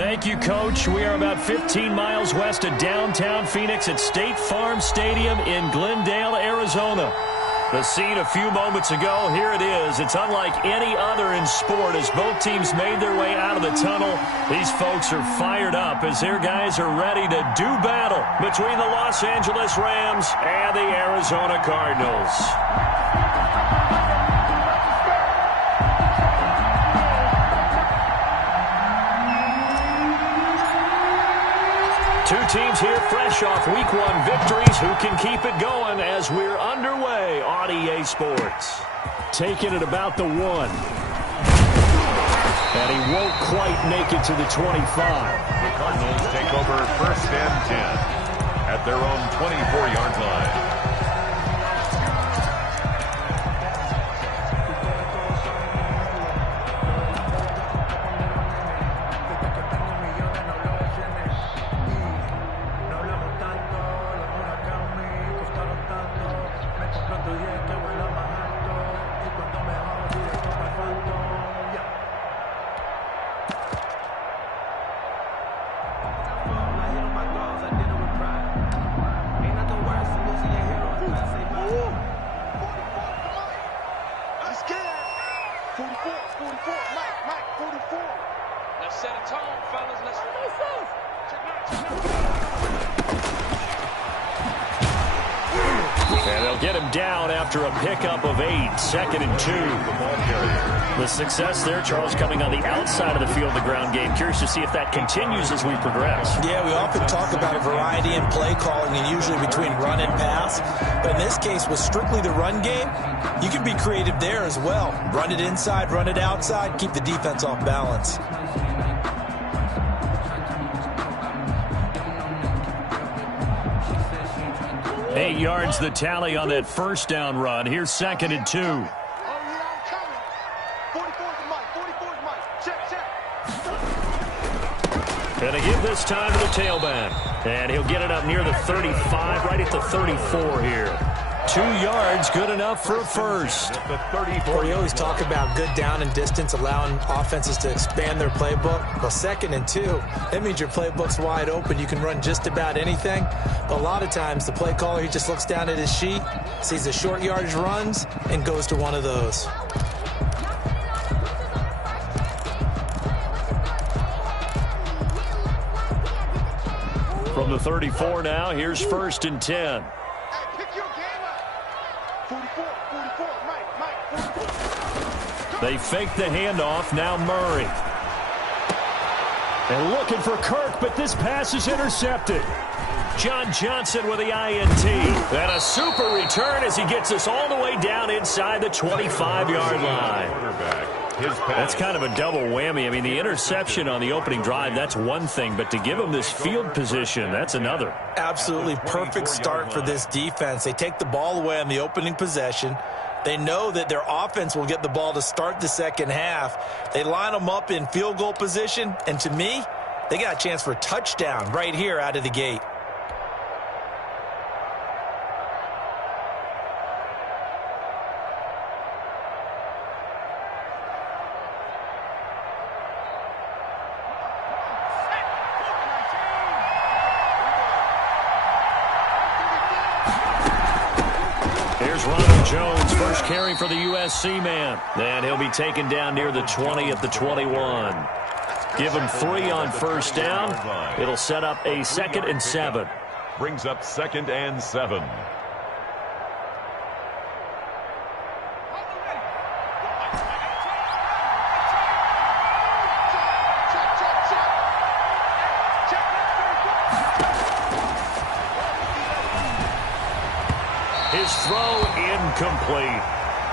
Thank you, Coach. We are about 15 miles west of downtown Phoenix at State Farm Stadium in Glendale, Arizona. The scene a few moments ago, here it is. It's unlike any other in sport as both teams made their way out of the tunnel. These folks are fired up as their guys are ready to do battle between the Los Angeles Rams and the Arizona Cardinals. Two teams here fresh off Week 1 victories who can keep it going as we're underway on EA Sports. Taking it about the 1. And he won't quite make it to the 25. The Cardinals take over 1st and 10 at their own 24-yard line. And they'll get him down after a pickup of 8, 2nd and 2. The success there, Charles, coming on the outside of the field, the ground game. Curious to see if that continues as we progress. Yeah, we often talk about a variety in play calling and usually between run and pass. But in this case, with strictly the run game, you can be creative there as well. Run it inside, run it outside, keep the defense off balance. Eight yards the tally on that first down run. Here's 2nd and 2. And they give this time to the tailback. And he'll get it up near the 35, right at the 34 here. 2 yards, good enough for a first. We always talk about good down and distance, allowing offenses to expand their playbook. Well, 2nd and 2, that means your playbook's wide open. You can run just about anything. But a lot of times, the play caller, he just looks down at his sheet, sees the short yardage runs, and goes to one of those. From the 34 now, here's 1st and 10. They fake the handoff, now Murray. And looking for Kirk, but this pass is intercepted. John Johnson with the INT. And a super return as he gets us all the way down inside the 25-yard line. That's kind of a double whammy. I mean, the interception on the opening drive, that's one thing. But to give him this field position, that's another. Absolutely perfect start for this defense. They take the ball away on the opening possession. They know that their offense will get the ball to start the second half. They line them up in field goal position. And to me, they got a chance for a touchdown right here out of the gate. Jones, first carry for the USC man. And he'll be taken down near the 20 at the 21. Give him 3 on first down. It'll set up a 2nd and 7. Brings up 2nd and 7. His throw incomplete.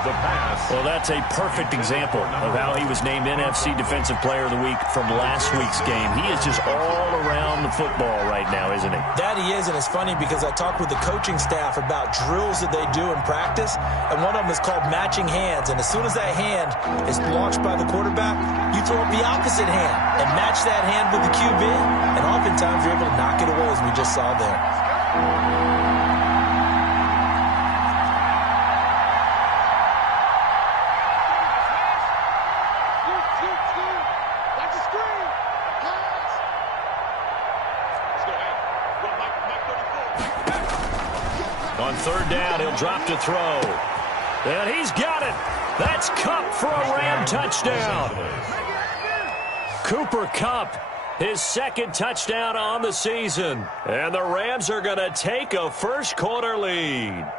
The pass. Well, that's a perfect example of how he was named NFC Defensive Player of the Week from last week's game. He is just all around the football right now, isn't he? That he is, and it's funny because I talked with the coaching staff about drills that they do in practice, and one of them is called matching hands. And as soon as that hand is launched by the quarterback, you throw up the opposite hand and match that hand with the QB, and oftentimes you're able to knock it away, as we just saw there. third down. He'll drop to throw. And he's got it. That's Kupp for a Ram touchdown. Cooper Kupp, his second touchdown on the season. And the Rams are going to take a first-quarter lead.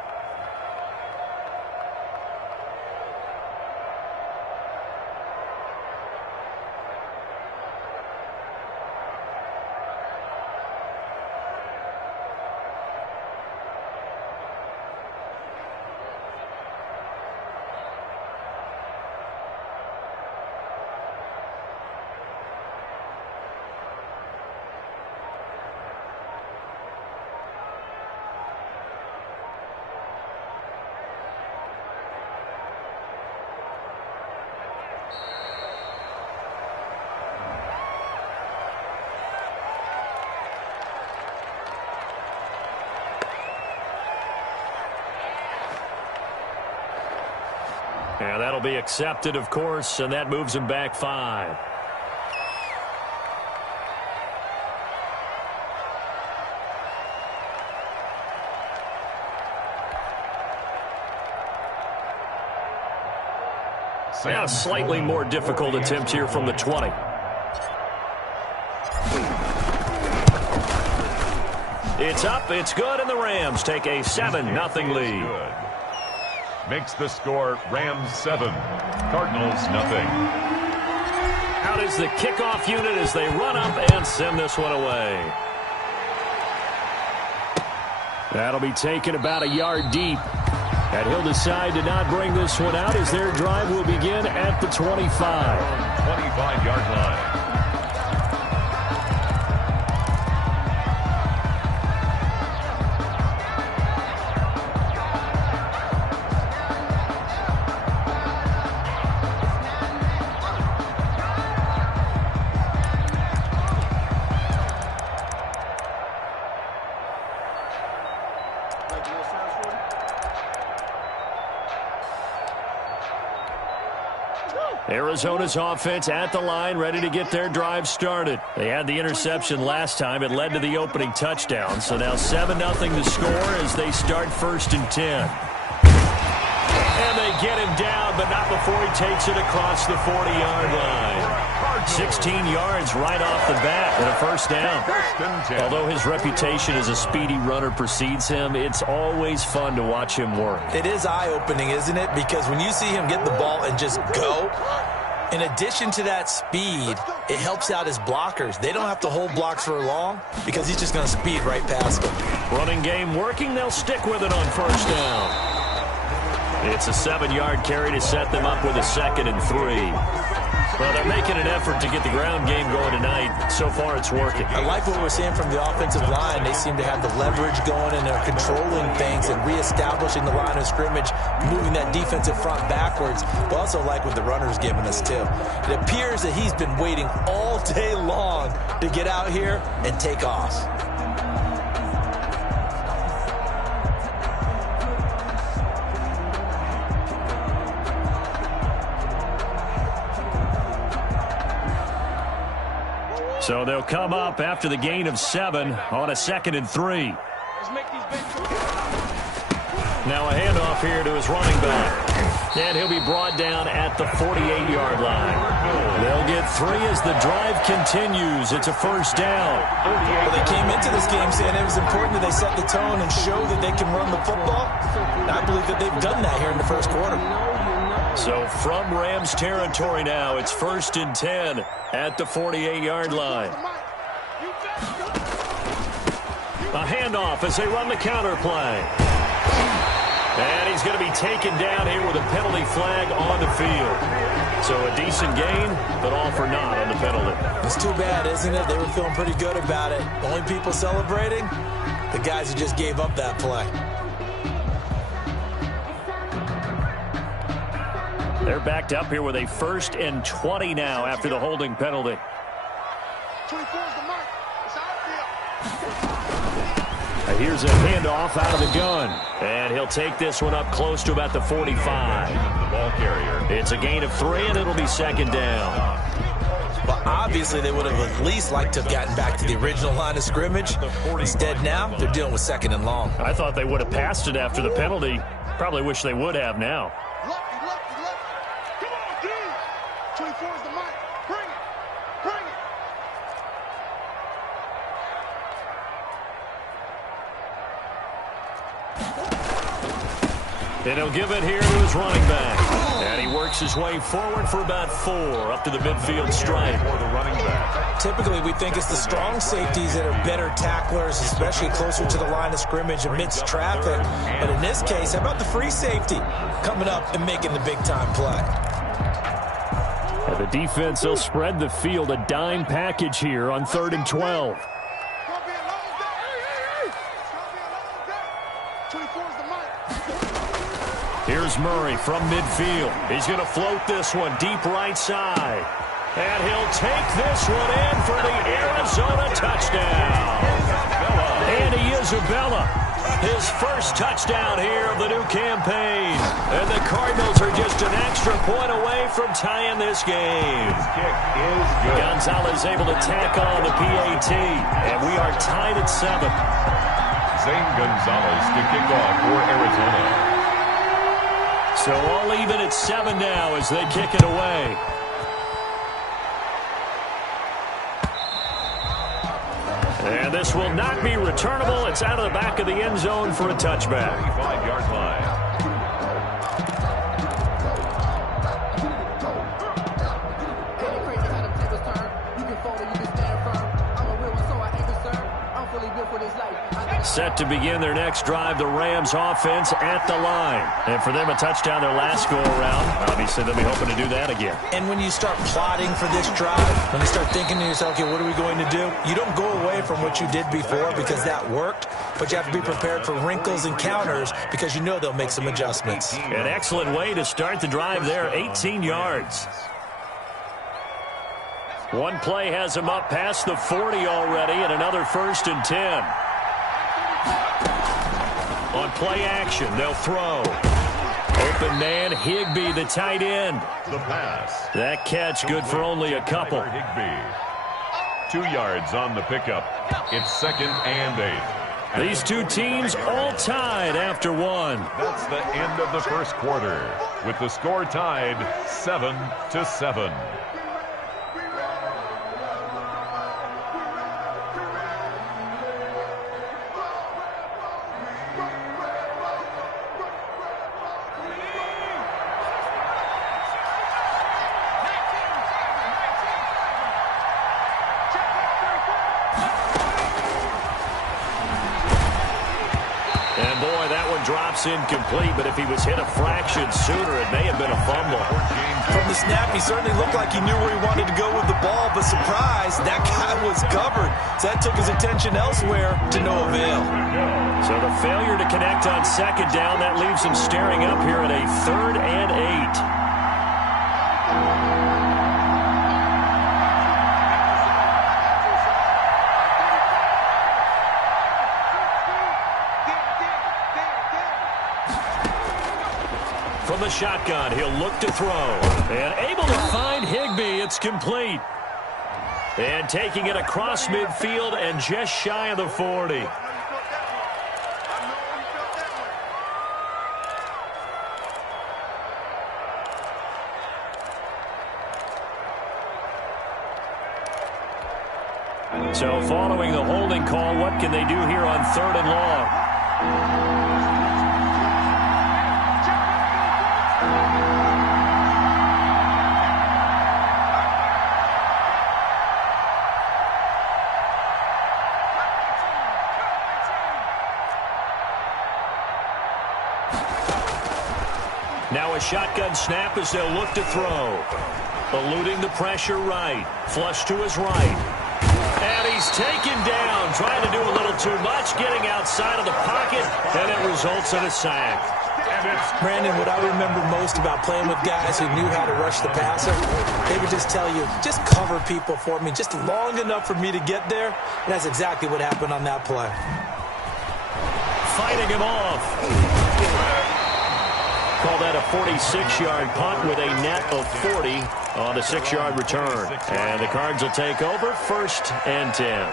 And that'll be accepted, of course, and that moves him back 5. Now a slightly more difficult attempt here from the 20. It's up, it's good, and the Rams take a 7-0 lead. Makes the score Rams 7, Cardinals nothing. Out is the kickoff unit as they run up and send this one away. That'll be taken about a yard deep. And he'll decide to not bring this one out as their drive will begin at the 25. 25-yard line. Arizona's offense at the line, ready to get their drive started. They had the interception last time. It led to the opening touchdown. So now 7-0 the score as they start 1st and 10. And they get him down, but not before he takes it across the 40-yard line. 16 yards right off the bat and a first down. Although his reputation as a speedy runner precedes him, it's always fun to watch him work. It is eye-opening, isn't it? Because when you see him get the ball and just go, in addition to that speed, it helps out his blockers. They don't have to hold blocks for long because he's just going to speed right past them. Running game working. They'll stick with it on first down. It's a 7-yard carry to set them up with a 2nd and 3. Well, they're making an effort to get the ground game going tonight. So far, it's working. I like what we're seeing from the offensive line. They seem to have the leverage going, and they're controlling things and reestablishing the line of scrimmage, moving that defensive front backwards. But also like what the runner's giving us, too. It appears that he's been waiting all day long to get out here and take off. So they'll come up after the gain of 7 on a 2nd and 3. Now a handoff here to his running back. And he'll be brought down at the 48-yard line. They'll get 3 as the drive continues. It's a first down. Well, they came into this game saying it was important that they set the tone and show that they can run the football. And I believe that they've done that here in the first quarter. So from Rams territory now, it's 1st and 10 at the 48-yard line. A handoff as they run the counter play. And he's going to be taken down here with a penalty flag on the field. So a decent gain, but all for naught on the penalty. It's too bad, isn't it? They were feeling pretty good about it. The only people celebrating, the guys who just gave up that play. They're backed up here with a 1st and 20 now after the holding penalty. 24 is the mark. It's outfield. Here's a handoff out of the gun. And he'll take this one up close to about the 45. The ball carrier. It's a gain of 3, and it'll be 2nd down. Well, obviously they would have at least liked to have gotten back to the original line of scrimmage. Instead now, they're dealing with 2nd and long. I thought they would have passed it after the penalty. Probably wish they would have now. Lucky. Come on, dude. 24 is the mic. Bring it. And he'll give it here to his running back. And he works his way forward for about 4 up to the midfield stripe. For the running back. Typically, we think it's the strong safeties that are better tacklers, especially closer to the line of scrimmage amidst traffic. But in this case, how about the free safety coming up and making the big-time play? And the defense, they'll spread the field, a dime package here on 3rd and 12. It's gonna be a long day. It's gonna be a long day. 24 is the mic. Here's Murray from midfield. He's going to float this one deep right side. And he'll take this one in for the Arizona touchdown. Andy Isabella, his first touchdown here of the new campaign. And the Cardinals are just an extra point away from tying this game. His kick is good. Gonzalez able to tack on the PAT. And we are tied at 7. Zane Gonzalez to kick off for Arizona. So all even at 7 now as they kick it away. And this will not be returnable. It's out of the back of the end zone for a touchback. 35-yard line. Set to begin their next drive, the Rams offense at the line. And for them, a touchdown their last go-around. Obviously, they'll be hoping to do that again. And when you start plotting for this drive, when you start thinking to yourself, okay, what are we going to do? You don't go away from what you did before because that worked, but you have to be prepared for wrinkles and counters because you know they'll make some adjustments. An excellent way to start the drive there, 18 yards. One play has him up past the 40 already, and another 1st and 10. On play action, they'll throw. Open man, Higbee, the tight end. The pass. That catch good for only a couple. Higbee. 2 yards on the pickup. It's 2nd and 8. These two teams all tied after 1. That's the end of the first quarter, with the score tied 7-7. Drops incomplete, but if he was hit a fraction sooner, it may have been a fumble. From the snap, he certainly looked like he knew where he wanted to go with the ball, but surprise, that guy was covered. So that took his attention elsewhere to no avail. So the failure to connect on 2nd down, that leaves him staring up here at a 3rd and 8. From the shotgun, he'll look to throw. And able to find Higbee. It's complete. And taking it across midfield and just shy of the 40. So following the holding call, what can they do here on 3rd and long? Now a shotgun snap as they'll look to throw. Eluding the pressure right. Flush to his right. And he's taken down. Trying to do a little too much. Getting outside of the pocket. And it results in a sack. Brandon, what I remember most about playing with guys who knew how to rush the passer, they would just tell you, just cover people for me just long enough for me to get there. And that's exactly what happened on that play. Fighting him off. Call that a 46-yard punt with a net of 40 on the 6-yard return. And the Cards will take over, 1st and 10.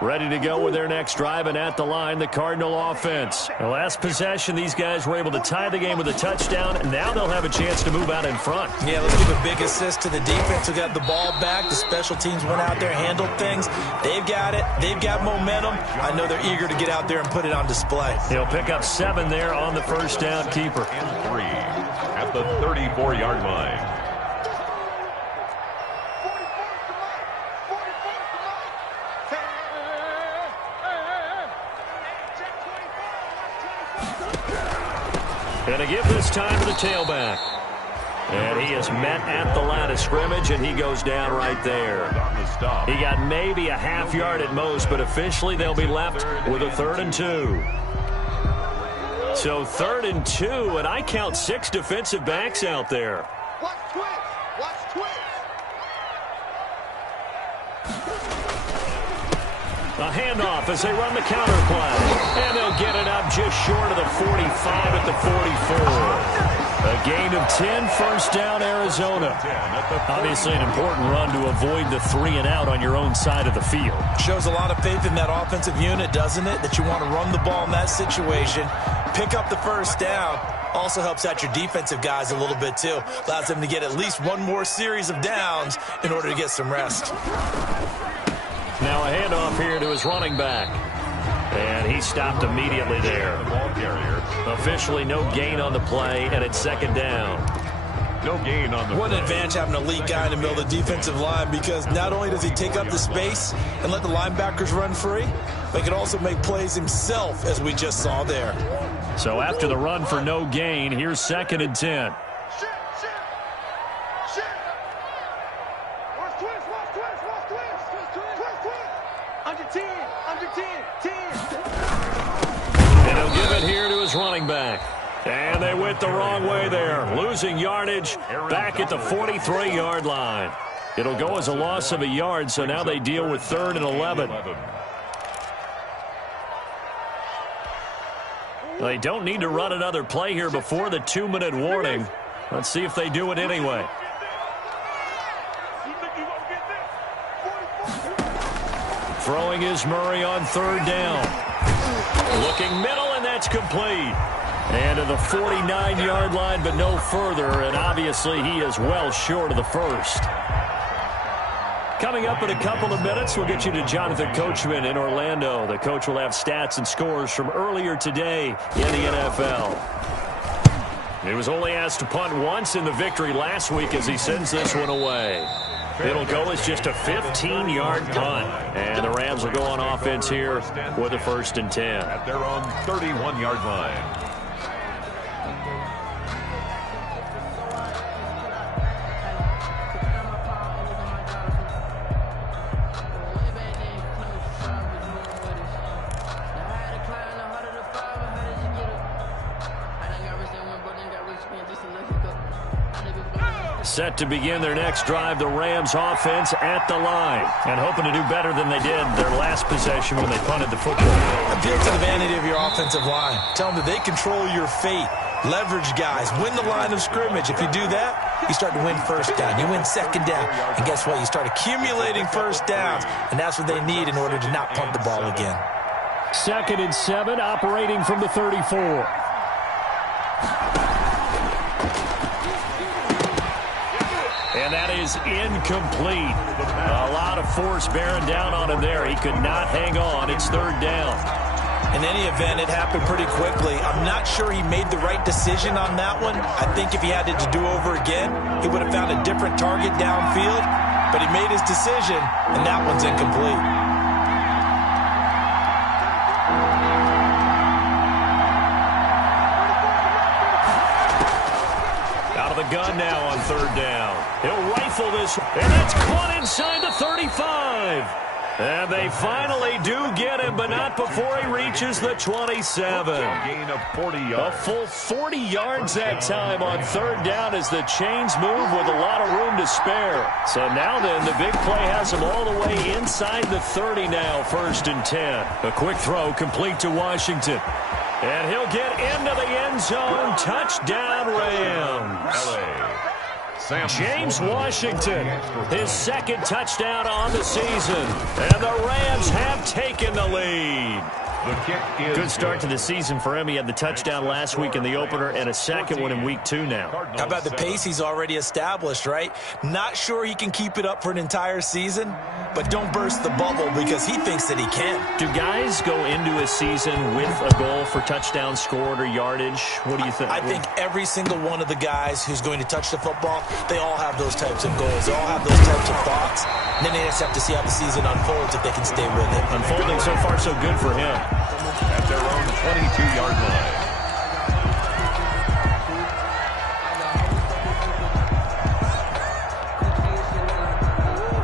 Ready to go with their next drive, and at the line, the Cardinal offense. The last possession, these guys were able to tie the game with a touchdown, and now they'll have a chance to move out in front. Yeah, let's give a big assist to the defense who got the ball back. The special teams went out there, handled things. They've got it. They've got momentum. I know they're eager to get out there and put it on display. He'll pick up 7 there on the first down keeper. And 3 at the 34-yard line. Going to give this time to the tailback. And he is met at the line of scrimmage, and he goes down right there. He got maybe a half yard at most, but officially they'll be left with a 3rd and 2. So 3rd and 2, and I count 6 defensive backs out there. Watch twitch. Watch twitch. A handoff as they run the counter play. And they'll get it up just short of the 45 at the 44. A gain of 10, 1st down, Arizona. Obviously an important run to avoid the 3 and out on your own side of the field. Shows a lot of faith in that offensive unit, doesn't it? That you want to run the ball in that situation. Pick up the 1st down. Also helps out your defensive guys a little bit, too. Allows them to get at least one more series of downs in order to get some rest. Now a handoff here to his running back. And he stopped immediately there. Officially no gain on the play, and it's 2nd down. No gain on the What an play. advantage having a elite guy in the middle of the defensive line, because not only does he take up the space and let the linebackers run free, but he can also make plays himself, as we just saw there. So after the run for no gain, here's 2nd and 10. And he'll give it here to his running back. And they went the wrong way there, losing yardage back at the 43-yard line. It'll go as a loss of a yard, so now they deal with 3rd and 11. They don't need to run another play here before the 2-minute warning. Let's see if they do it anyway. Throwing is Murray on 3rd down. Looking middle, and that's complete. And to the 49-yard line, but no further, and obviously he is well short of the 1st. Coming up in a couple of minutes, we'll get you to Jonathan Coachman in Orlando. The coach will have stats and scores from earlier today in the NFL. He was only asked to punt once in the victory last week as he sends this one away. It'll go as just a 15-yard punt. And the Rams will go on offense here with a 1st and 10. At their own 31-yard line. Set to begin their next drive, the Rams offense at the line. And hoping to do better than they did their last possession when they punted the football. Appeal to the vanity of your offensive line. Tell them that they control your fate. Leverage guys. Win the line of scrimmage. If you do that, you start to win 1st down. You win 2nd down. And guess what? You start accumulating 1st downs. And that's what they need in order to not punt the ball again. 2nd and 7, operating from the 34. And that is incomplete. A lot of force bearing down on him there. He could not hang on. It's 3rd down. In any event, it happened pretty quickly. I'm not sure he made the right decision on that one. I think if he had it to do over again, he would have found a different target downfield. But he made his decision, and that one's incomplete. Out of the gun now on 3rd down. He'll rifle this, and that's caught inside the 35. And they finally do get him, but not before he reaches the 27. Gain of 40 A yards. full 40 yards that time on third down as the chains move with a lot of room to spare. So now then, the big play has him all the way inside the 30 now, 1st and 10. A quick throw complete to Washington. And he'll get into the end zone. Touchdown, Rams. James Washington, his 2nd touchdown on the season. And the Rams have taken the lead. The kick is Good start to the season for him. He had the touchdown last week in the opener and a 2nd one in week 2 now. How about the pace he's already established, right? Not sure he can keep it up for an entire season, but don't burst the bubble because he thinks that he can. Do guys go into a season with a goal for touchdown scored or yardage? What do you think? I think every single one of the guys who's going to touch the football, they all have those types of goals. They all have those types of thoughts. And then they just have to see how the season unfolds if they can stay with it. Unfolding so far so good for him. at their own 22-yard line.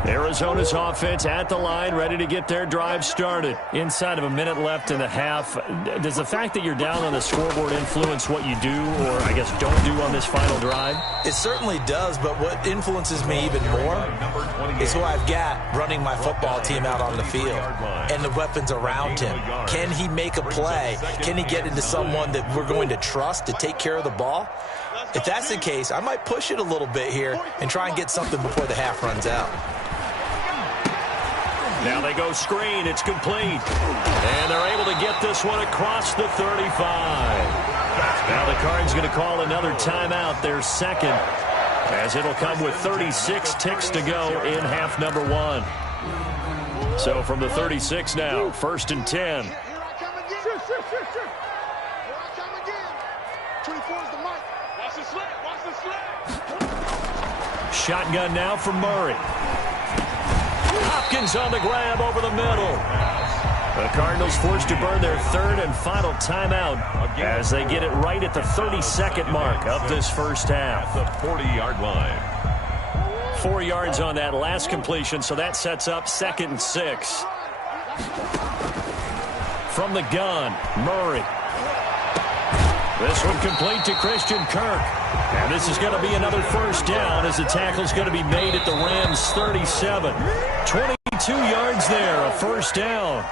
Arizona's offense at the line, ready to get their drive started. Inside of a minute left in the half. Does the fact that you're down on the scoreboard influence what you do, or I guess don't do on this final drive? It certainly does, but what influences me even more is who I've got running my football team out on the field and the weapons around him. Can he make a play? Can he get into someone that we're going to trust to take care of the ball? If that's the case, I might push it a little bit here and try and get something before the half runs out. Now they go screen. It's complete. And they're able to get this one across the 35. Now the Cards going to call another timeout, their second, as it'll come with 36 ticks to go in half number one. So from the 36 now, 1st and 10. Here I come again. Here I come again. 24 is the mic. Watch the slip. Watch the slip. Shotgun now from Murray. Hopkins on the grab over the middle. The Cardinals forced to burn their third and final timeout as they get it right at the 32nd mark of this first half. The 40-yard line. 4 yards on that last completion, so that sets up 2nd and 6. From the gun, Murray. This one complete to Christian Kirk. And this is going to be another first down as the tackle's going to be made at the Rams' 37. 22 yards there, a first down.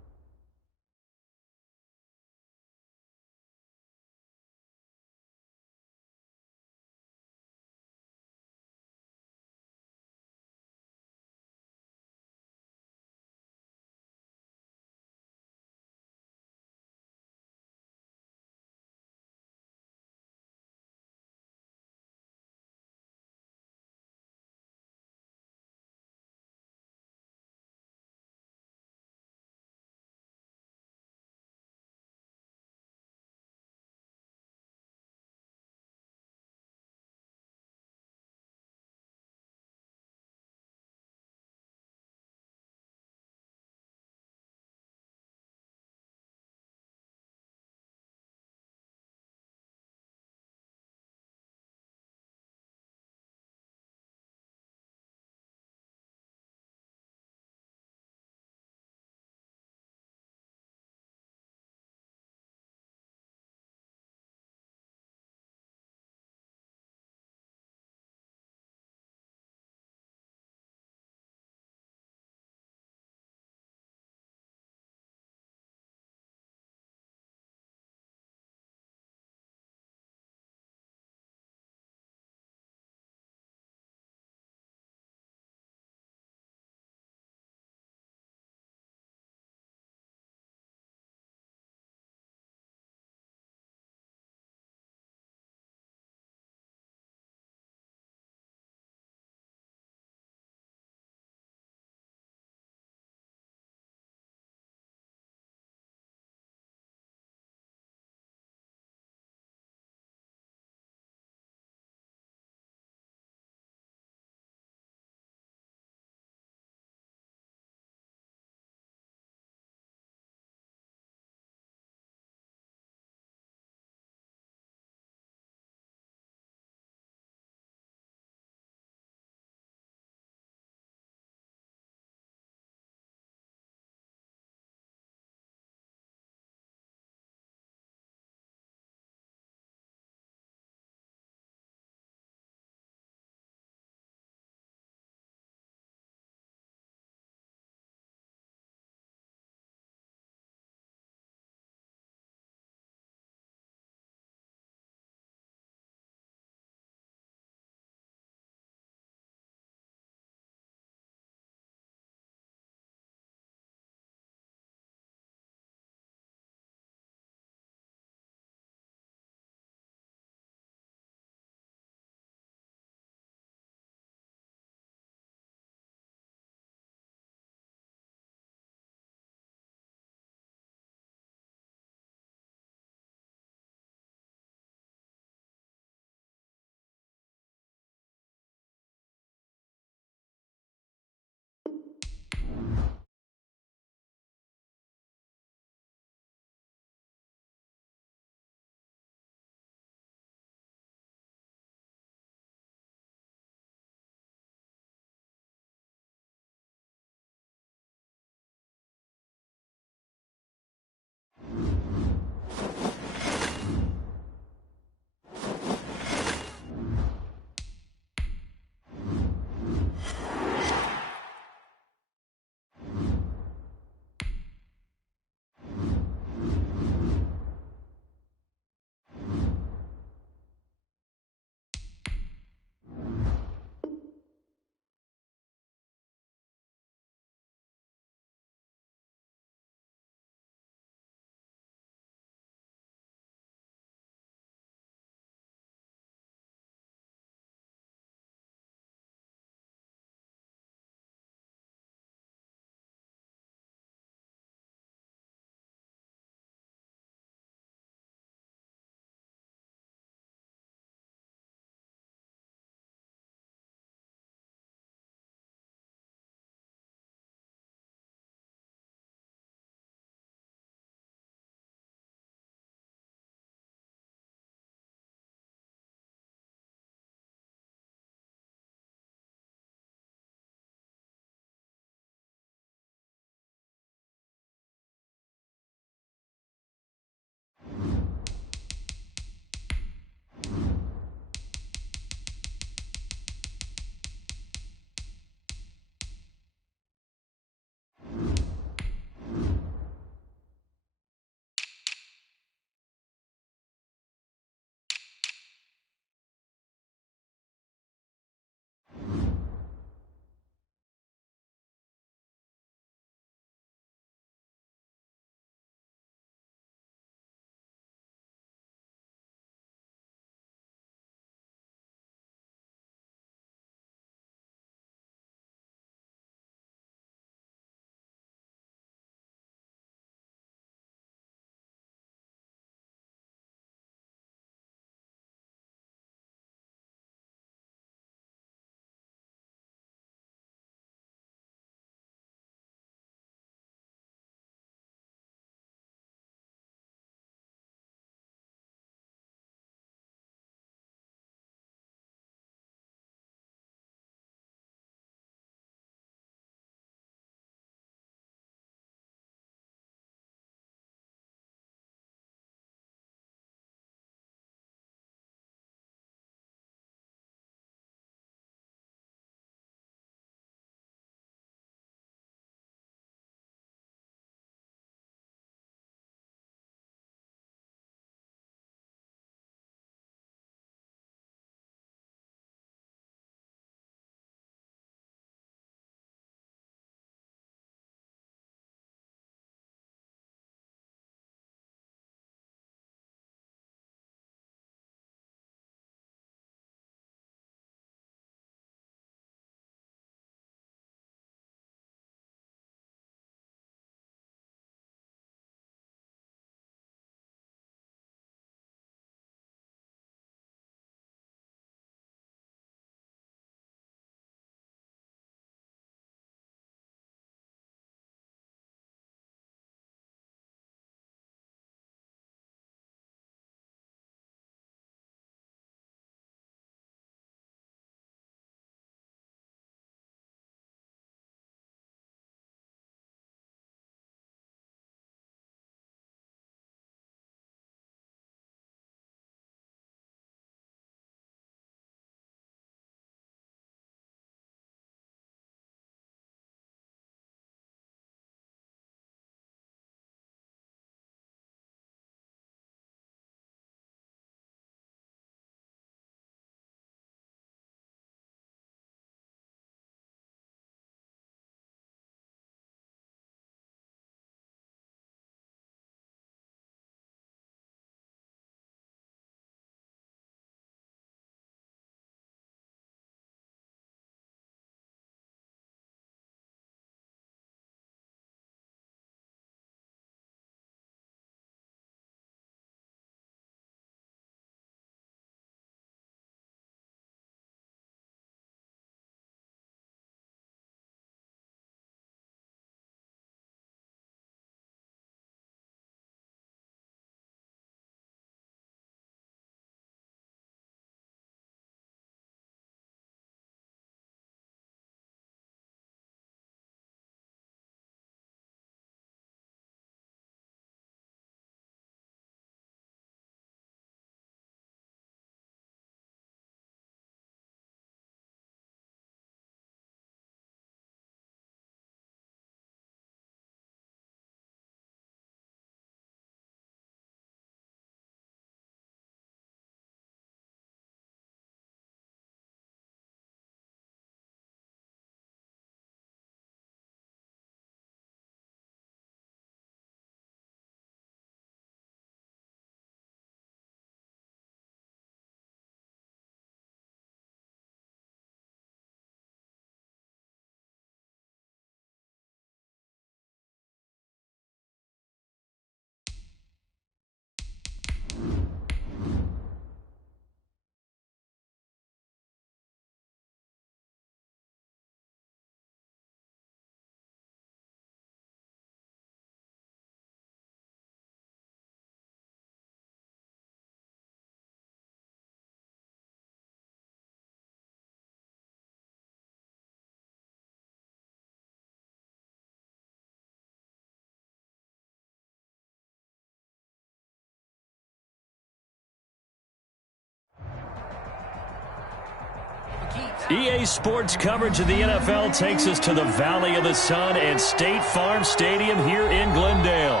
EA Sports coverage of the NFL takes us to the Valley of the Sun and State Farm Stadium here in Glendale.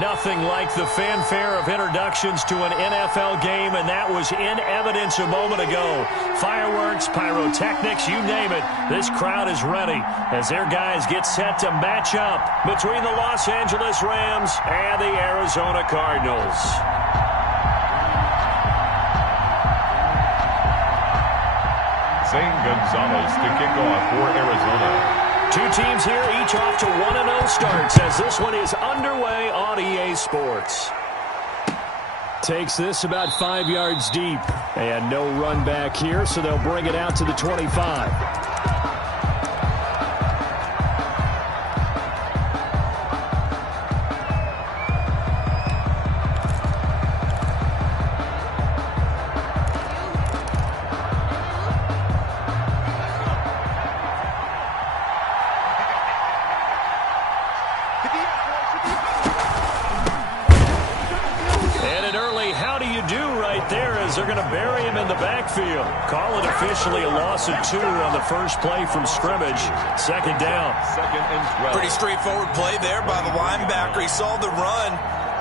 Nothing like the fanfare of introductions to an NFL game, and that was in evidence a moment ago. Fireworks, pyrotechnics, you name it. This crowd is ready as their guys get set to match up between the Los Angeles Rams and the Arizona Cardinals. Zane Gonzalez to kick off for Arizona. Two teams here, each off to 1-0 starts as this one is underway on EA Sports. Takes this about 5 yards deep. And no run back here, so they'll bring it out to the 25. They're going to bury him in the backfield. Call it officially a loss of 2 on the first play from scrimmage. Second down. 2nd and 12. Pretty straightforward play there by the linebacker. He saw the run,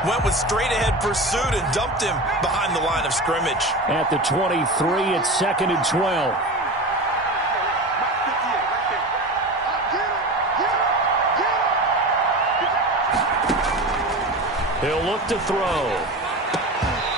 went with straight-ahead pursuit, and dumped him behind the line of scrimmage. At the 23, it's 2nd and 12. He'll look to throw.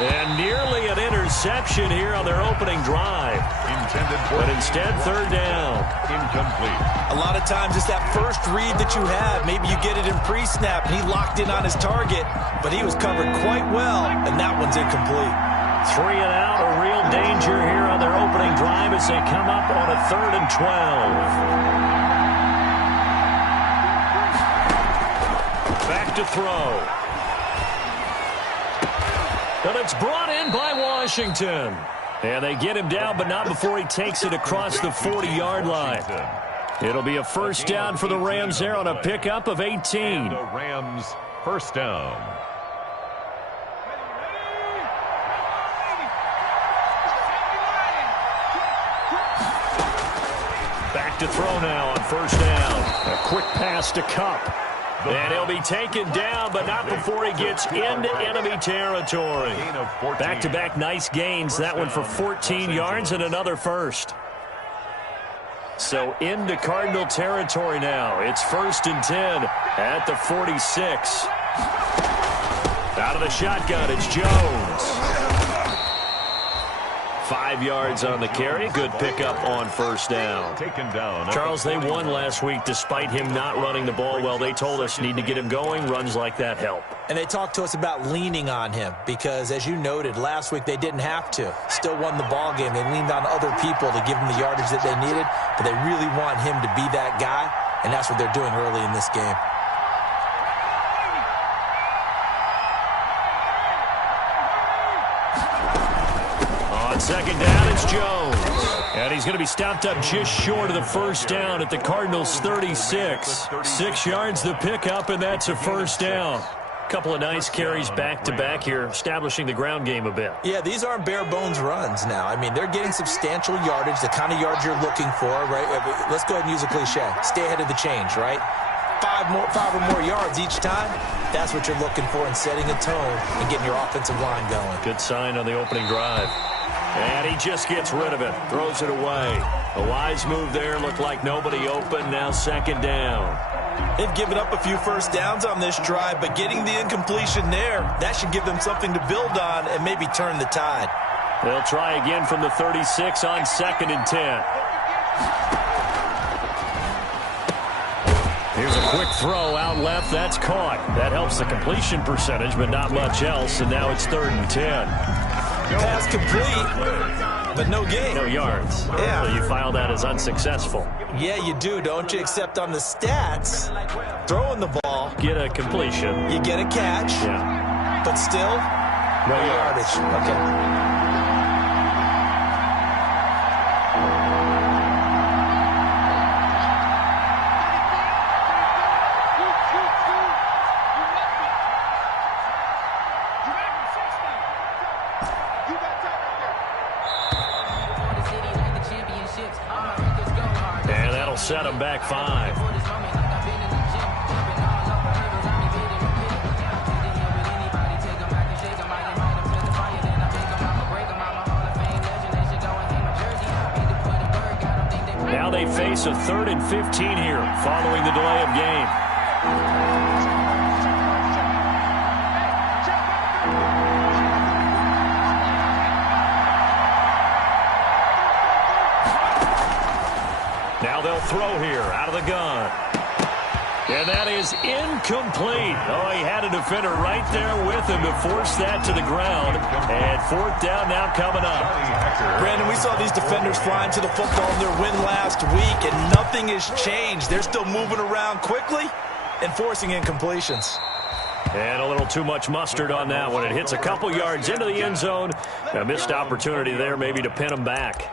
And nearly an interception here on their opening drive. Intended for but instead, 3rd down. Incomplete. A lot of times it's that first read that you have. Maybe you get it in pre-snap, and he locked in on his target, but he was covered quite well, and that one's incomplete. 3 and out, a real danger here on their opening drive as they come up on a 3rd and 12. Back to throw. And it's brought in by Washington. And they get him down, but not before he takes it across the 40-yard line. It'll be a first down for the Rams there on a pickup of 18. The Rams first down. Back to throw now on first down. A quick pass to Kupp. And he'll be taken down, but not before he gets into enemy territory. Back-to-back nice gains. That one for 14 yards and another first. So into Cardinal territory now. It's 1st and 10 at the 46. Out of the shotgun, it's Jones. 5 yards on the carry. Good pickup on first down. Taken down. Charles, they won last week despite him not running the ball well. They told us need to get him going. Runs like that help. And they talked to us about leaning on him because, as you noted, last week they didn't have to. Still won the ball game. They leaned on other people to give them the yardage that they needed, but they really want him to be that guy, and that's what they're doing early in this game. Second down, it's Jones. And he's going to be stopped up just short of the first down at the Cardinals' 36. 6 yards the pickup, and that's a first down. Couple of nice carries back-to-back here, establishing the ground game a bit. Yeah, these aren't bare-bones runs now. I mean, they're getting substantial yardage, the kind of yards you're looking for, right? Let's go ahead and use a cliche. Stay ahead of the change, right? 5 or more yards each time. That's what you're looking for in setting a tone and getting your offensive line going. Good sign on the opening drive. And he just gets rid of it, throws it away. A wise move there, looked like nobody open, now second down. They've given up a few first downs on this drive, but getting the incompletion there, that should give them something to build on and maybe turn the tide. They'll try again from the 36 on 2nd and 10. Here's a quick throw out left, that's caught. That helps the completion percentage, but not much else, and now it's 3rd and 10. Pass complete, but no gain. No yards. Yeah. So you file that as unsuccessful. Yeah, you do, don't you? Except on the stats, throwing the ball. Get a completion. You get a catch. Yeah. But still, no yardage. Okay. set them back 5. Now they face a 3rd and 15 here following the delay of game. Now they'll throw here out of the gun. And that is incomplete. Oh, he had a defender right there with him to force that to the ground. And 4th down now coming up. Brandon, we saw these defenders flying to the football in their win last week, and nothing has changed. They're still moving around quickly and forcing incompletions. And a little too much mustard on that one. It hits a couple yards into the end zone. A missed opportunity there maybe to pin them back.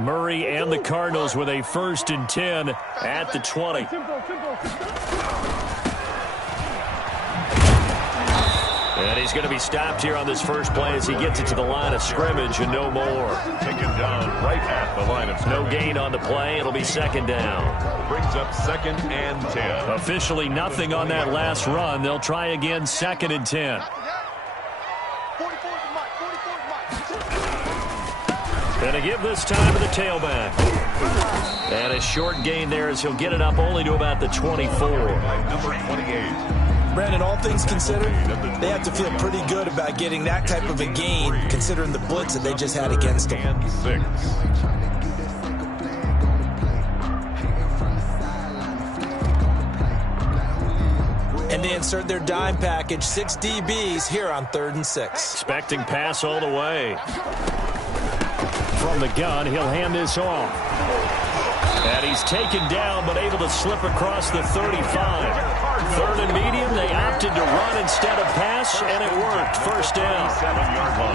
Murray and the Cardinals with a 1st and 10 at the 20. And he's going to be stopped here on this first play as he gets it to the line of scrimmage and no more. Taken down right at the line of scrimmage. No gain on the play. It'll be 2nd down. Brings up 2nd and 10. Officially nothing on that last run. They'll try again 2nd and 10. And to give this time to the tailback. And a short gain there as he'll get it up only to about the 24. Number 28. Brandon, all things considered, they have to feel pretty good about getting that type of a gain, considering the blitz that they just had against them. And 6. And they insert their dime package, 6 DBs here on 3rd and 6. Expecting pass all the way. From the gun, he'll hand this off. And he's taken down, but able to slip across the 35. 3rd and medium, they opted to run instead of pass, and it worked. 1st down.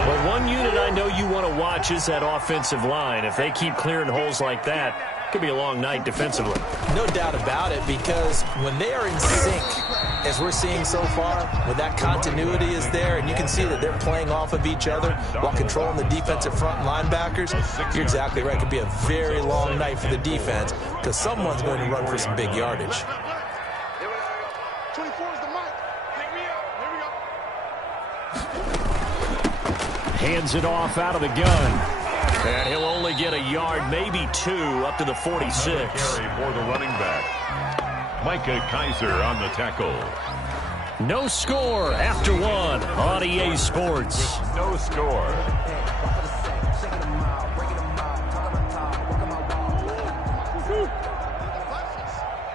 Well, one unit I know you want to watch is that offensive line. If they keep clearing holes like that, it could be a long night defensively. No doubt about it, because when they are in sync, as we're seeing so far, when that continuity is there, and you can see that they're playing off of each other while controlling the defensive front linebackers, you're exactly right. It could be a very long night for the defense because someone's going to run for some big yardage. 24 is the mic. Pick me up. Here we go. Hands it off out of the gun. And he'll only get a yard, maybe 2, up to the 46. Carry for the running back. Micah Kaiser on the tackle. No score after 1 on EA Sports. No score.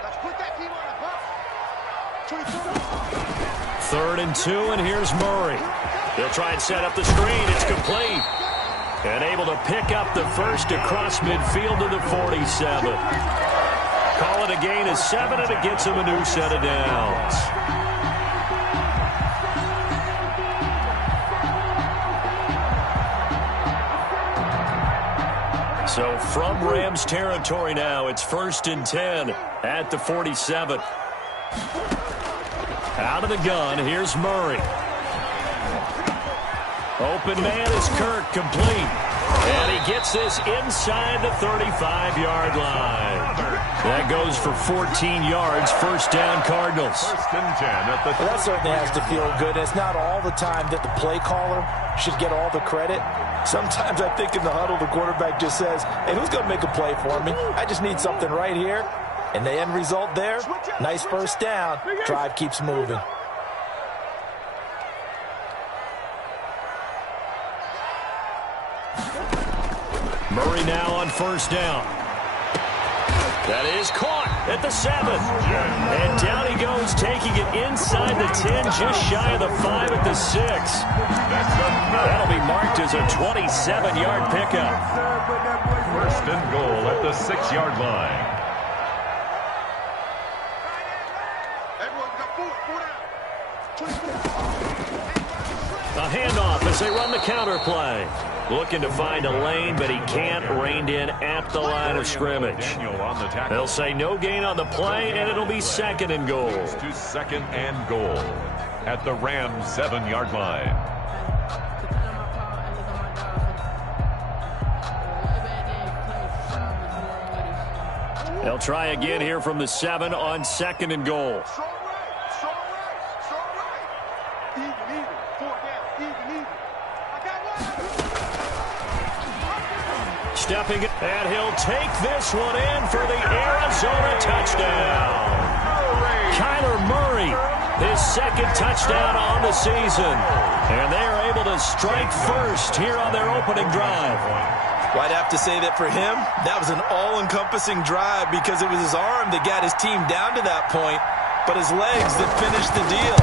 Let's put that team on the bus. 3rd and 2, and here's Murray. They'll try and set up the screen. It's complete. And able to pick up the first across midfield to the 47. Call it a gain of 7, and it gets him a new set of downs. So from Rams territory now, it's 1st and 10 at the 47. Out of the gun, here's Murray. Open man is Kirk, complete. And he gets this inside the 35-yard line. That goes for 14 yards, 1st down Cardinals. 1st and 10 at the... Well, that certainly has to feel good. It's not all the time that the play caller should get all the credit. Sometimes I think in the huddle, the quarterback just says, hey, who's going to make a play for me? I just need something right here. And the end result there, nice 1st down. Drive keeps moving. Murray now on 1st down. That is caught at the 7. And down he goes, taking it inside the 10, just shy of the 5 at the 6. That'll be marked as a 27-yard pickup. 1st and goal at the 6-yard line. Everyone got 4 down. A handoff as they run the counter play. Looking to find a lane, but he can't. Reined in at the line of scrimmage. They'll say no gain on the play, and it'll be 2nd and goal. To 2nd and goal. at the Rams' 7-yard line. They'll try again here from the 7 on 2nd and goal. Stepping, and he'll take this one in for the Arizona touchdown. Kyler Murray, his 2nd touchdown on the season. And they are able to strike first here on their opening drive. Well, I'd have to say that for him, that was an all-encompassing drive because it was his arm that got his team down to that point, but his legs that finished the deal.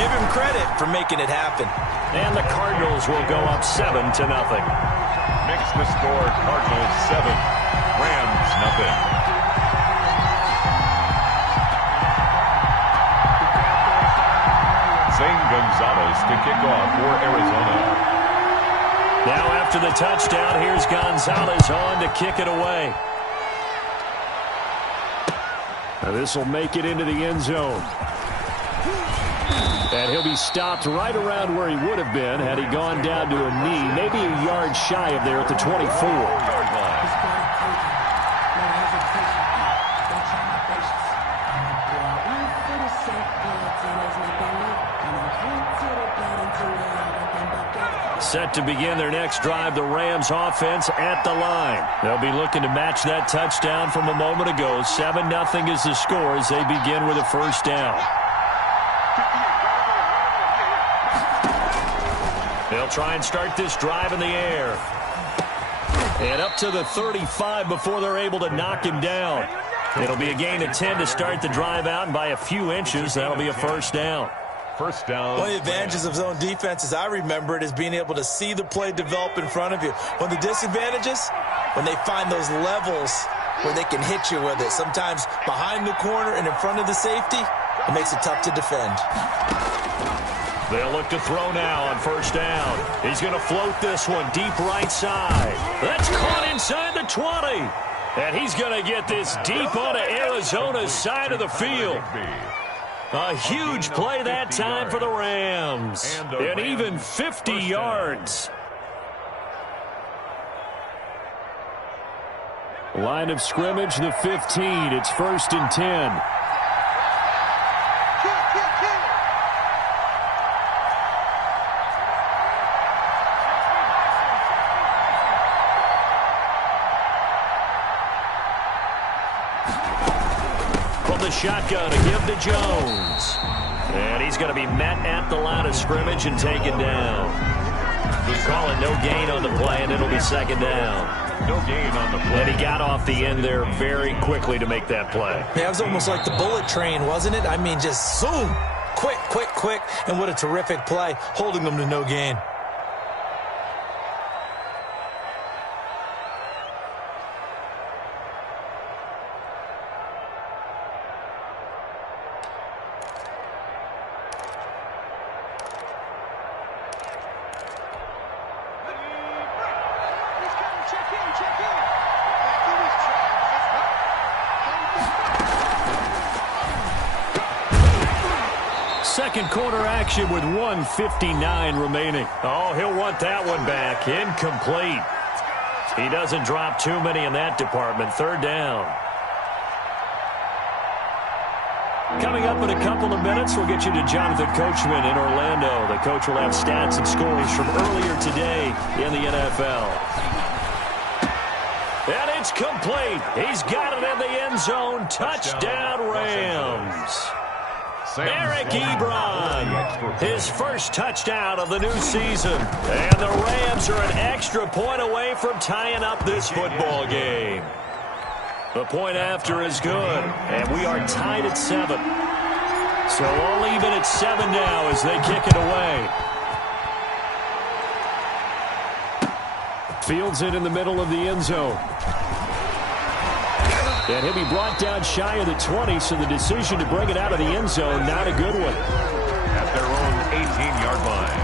Give him credit for making it happen. And the Cardinals will go up 7-0. Makes the score Cardinals 7, Rams nothing. Zane Gonzalez to kick off for Arizona. Now after the touchdown, here's Gonzalez on to kick it away. Now this will make it into the end zone. And he'll be stopped right around where he would have been had he gone down to a knee, maybe a yard shy of there at the 24-yard line. Set to begin their next drive, the Rams offense at the line. They'll be looking to match that touchdown from a moment ago. 7-0 is the score as they begin with a first down. They'll try and start this drive in the air. And up to the 35 before they're able to knock him down. It'll be a gain of 10 to start the drive out, and by a few inches, that'll be a first down. First down. One of the advantages of zone defense, as I remember it, is being able to see the play develop in front of you. One of the disadvantages, when they find those levels where they can hit you with it, sometimes behind the corner and in front of the safety, it makes it tough to defend. They'll look to throw now on first down. He's going to float this one deep right side. That's caught inside the 20. And he's going to get this deep onto Arizona's side of the field. A huge play that time for the Rams. And even 50 yards. Line of scrimmage, the 15. It's 1st and 10. Shotgun to give to Jones. And he's going to be met at the line of scrimmage and taken down. We'll call it no gain on the play, and it'll be 2nd down. No gain on the play. And he got off the end there very quickly to make that play. Yeah, it was almost like the bullet train, wasn't it? I mean, just zoom. Quick, quick, quick. And what a terrific play, holding them to no gain. Second quarter action with 1:59 remaining. Oh, he'll want that one back. Incomplete. He doesn't drop too many in that department. 3rd down. Coming up in a couple of minutes, we'll get you to Jonathan Coachman in Orlando. The coach will have stats and scores from earlier today in the NFL. And it's complete. He's got it in the end zone. Touchdown, Rams. Eric Ebron, his first touchdown of the new season. And the Rams are an extra point away from tying up this football game. The point after is good, and we are tied at 7. So all even at 7 now as they kick it away. Fields it in the middle of the end zone. And he'll be brought down shy of the 20, so the decision to bring it out of the end zone, not a good one. At their own 18-yard line.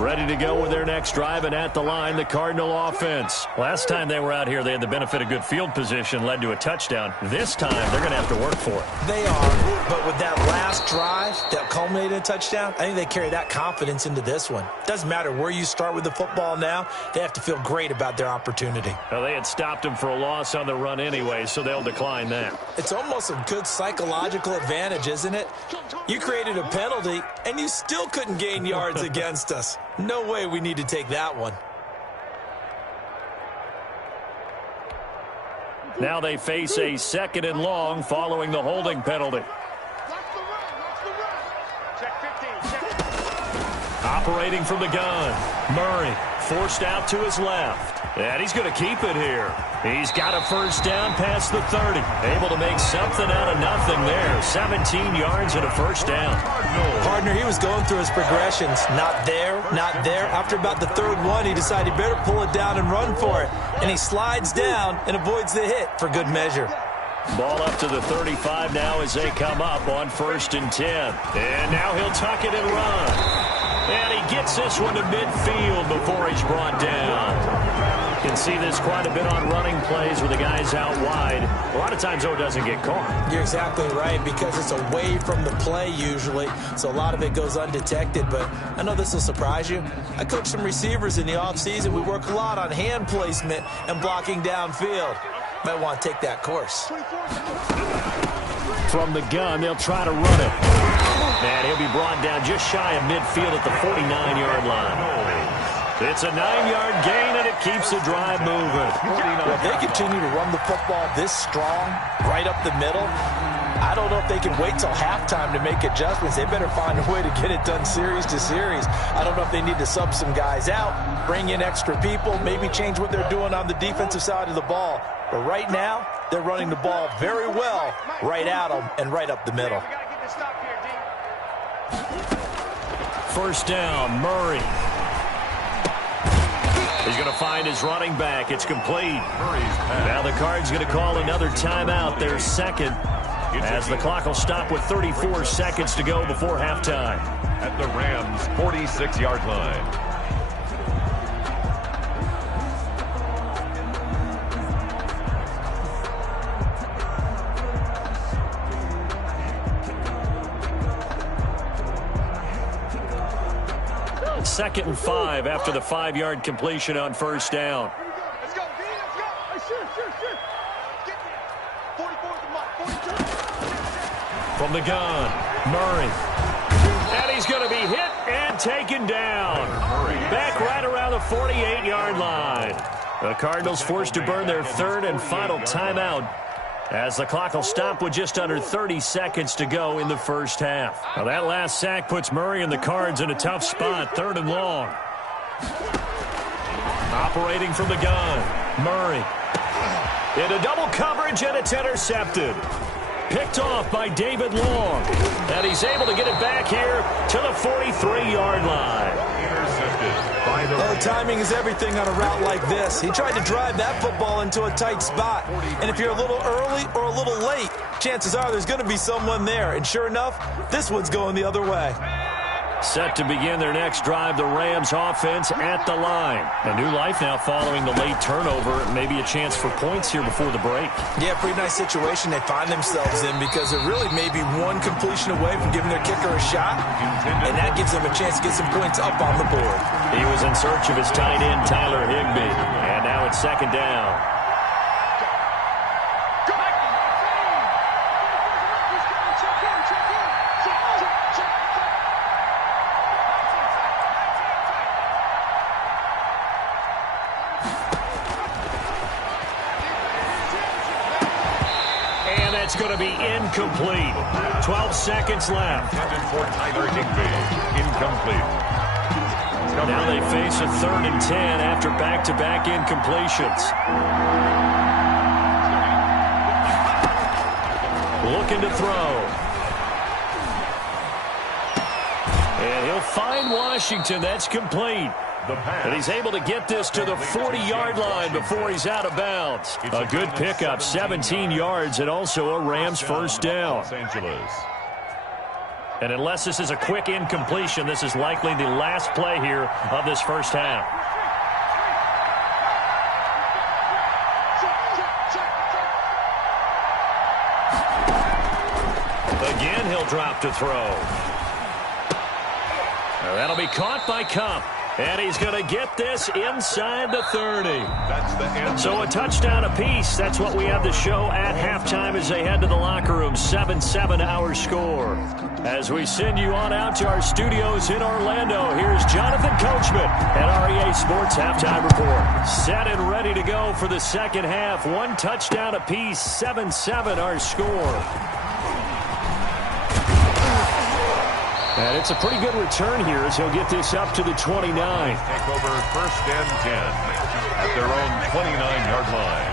Ready to go with their next drive, and at the line, the Cardinal offense. Last time they were out here, they had the benefit of good field position, led to a touchdown. This time, they're going to have to work for it. They are, but with that last drive that culminated in a touchdown, I think they carry that confidence into this one. Doesn't matter where you start with the football now, they have to feel great about their opportunity. Well, they had stopped him for a loss on the run anyway, so they'll decline that. It's almost a good psychological advantage, isn't it? You created a penalty, and you still couldn't gain yards against us. No way we need to take that one. Now they face a 2nd and long following the holding penalty. Operating from the gun, Murray forced out to his left. And he's going to keep it here. He's got a first down past the 30. Able to make something out of nothing there. 17 yards and a first down. Partner, he was going through his progressions. Not there, not there. After about the 3rd one, he decided he better pull it down and run for it. And he slides down and avoids the hit for good measure. Ball up to the 35 now as they come up on 1st and 10. And now he'll tuck it and run. And he gets this one to midfield before he's brought down. You can see this quite a bit on running plays with the guys out wide. A lot of times, though, it doesn't get caught. You're exactly right, because it's away from the play usually, so a lot of it goes undetected. But I know this will surprise you. I coach some receivers in the offseason. We work a lot on hand placement and blocking downfield. Might want to take that course. From the gun, they'll try to run it. And he'll be brought down just shy of midfield at the 49-yard line. It's a 9-yard gain, and it keeps the drive moving. Well, if they continue to run the football this strong, right up the middle, I don't know if they can wait till halftime to make adjustments. They better find a way to get it done series to series. I don't know if they need to sub some guys out, bring in extra people, maybe change what they're doing on the defensive side of the ball. But right now, they're running the ball very well right at them and right up the middle. First down, Murray. He's going to find his running back. It's complete. Now the Cards going to call another timeout, their 2nd, as the clock will stop with 34 seconds to go before halftime. At the Rams' 46-yard line. Second and 5 after the 5-yard completion on first down. Let's go, D, let's go. Hey, shoot. Get there. 44 is the mark. 42. From the gun, Murray. And he's going to be hit and taken down. Back right around the 48-yard line. The Cardinals forced to burn their 3rd and final timeout, as the clock will stop with just under 30 seconds to go in the first half. Now that last sack puts Murray and the Cards in a tough spot, 3rd and long. Operating from the gun, Murray. Into double coverage, and it's intercepted. Picked off by David Long. And he's able to get it back here to the 43-yard line. Intercepted. Oh, timing is everything on a route like this. He tried to drive that football into a tight spot. And if you're a little early or a little late, chances are there's going to be someone there. And sure enough, this one's going the other way. Set to begin their next drive, the Rams offense at the line. A new life now following the late turnover. Maybe a chance for points here before the break. Yeah, pretty nice situation they find themselves in, because they're really maybe one completion away from giving their kicker a shot. And that gives them a chance to get some points up on the board. He was in search of his tight end, Tyler Higbee. And now it's 2nd down. It's going to be incomplete. 12 seconds left. Intended for Tyler Higbee. Incomplete. Now they face a 3rd and 10 after back-to-back incompletions. Looking to throw. And he'll find Washington. That's complete. And he's able to get this to the 40-yard line before he's out of bounds. A good pickup, 17 yards, and also a Rams first down. Los Angeles. And unless this is a quick incompletion, this is likely the last play here of this first half. Again, he'll drop to throw. Now that'll be caught by Cup. And he's going to get this inside the 30. That's the end. So a touchdown apiece. That's what we have to show at halftime as they head to the locker room. 7-7 our score. As we send you on out to our studios in Orlando, here's Jonathan Coachman at REA Sports Halftime Report. Set and ready to go for the second half. One touchdown apiece. 7-7 our score. And it's a pretty good return here as he'll get this up to the 29. Take over first and 10 at their own 29-yard line.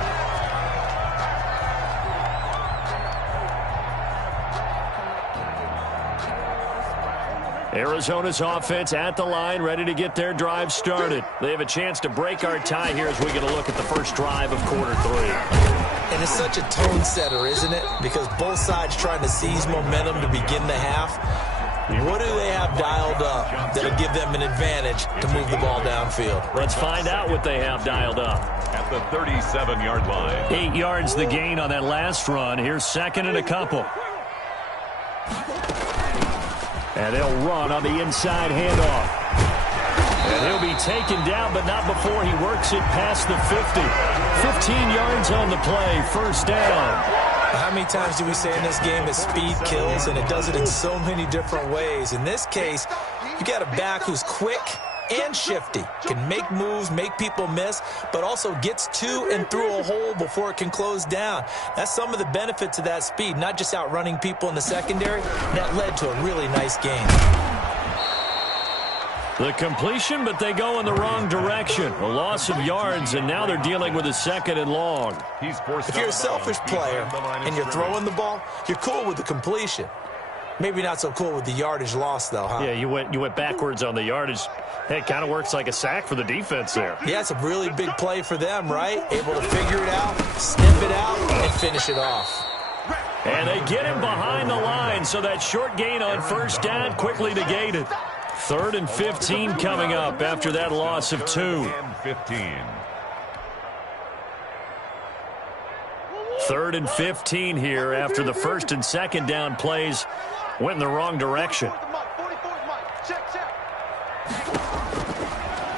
Arizona's offense at the line, ready to get their drive started. They have a chance to break our tie here as we get a look at the first drive of quarter 3. And it's such a tone setter, isn't it? Because both sides trying to seize momentum to begin the half. What do they have dialed up that'll give them an advantage to move the ball downfield? Let's find out what they have dialed up. At the 37-yard line. 8 yards the gain on that last run. Here's second and a couple. And they'll run on the inside handoff. And he'll be taken down, but not before he works it past the 50. 15 yards on the play, first down. How many times do we say in this game that speed kills, and it does it in so many different ways? In this case, you got a back who's quick and shifty, can make moves, make people miss, but also gets to and through a hole before it can close down. That's some of the benefits of that speed, not just outrunning people in the secondary. That led to a really nice game. The completion, but they go in the wrong direction. A loss of yards, and now they're dealing with a second and long. If you're a selfish player and you're throwing the ball, you're cool with the completion. Maybe not so cool with the yardage loss, though, huh? Yeah, you went backwards on the yardage. Hey, it kind of works like a sack for the defense there. Yeah, it's a really big play for them, right? Able to figure it out, sniff it out, and finish it off. And they get him behind the line, so that short gain on first down quickly negated. 3rd and 15 coming up after that loss of 2. 3rd and 15 here after the first and second down plays went in the wrong direction.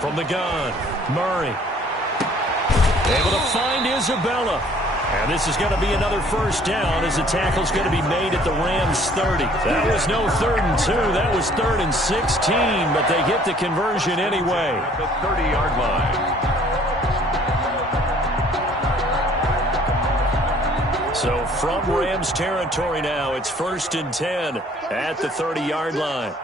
From the gun, Murray. Able to find Isabella. And this is going to be another first down as the tackle's going to be made at the Rams' 30. That was no 3rd and 2. That was 3rd and 16, but they get the conversion anyway. At the 30-yard line. So from Rams territory now, it's 1st and 10 at the 30-yard line.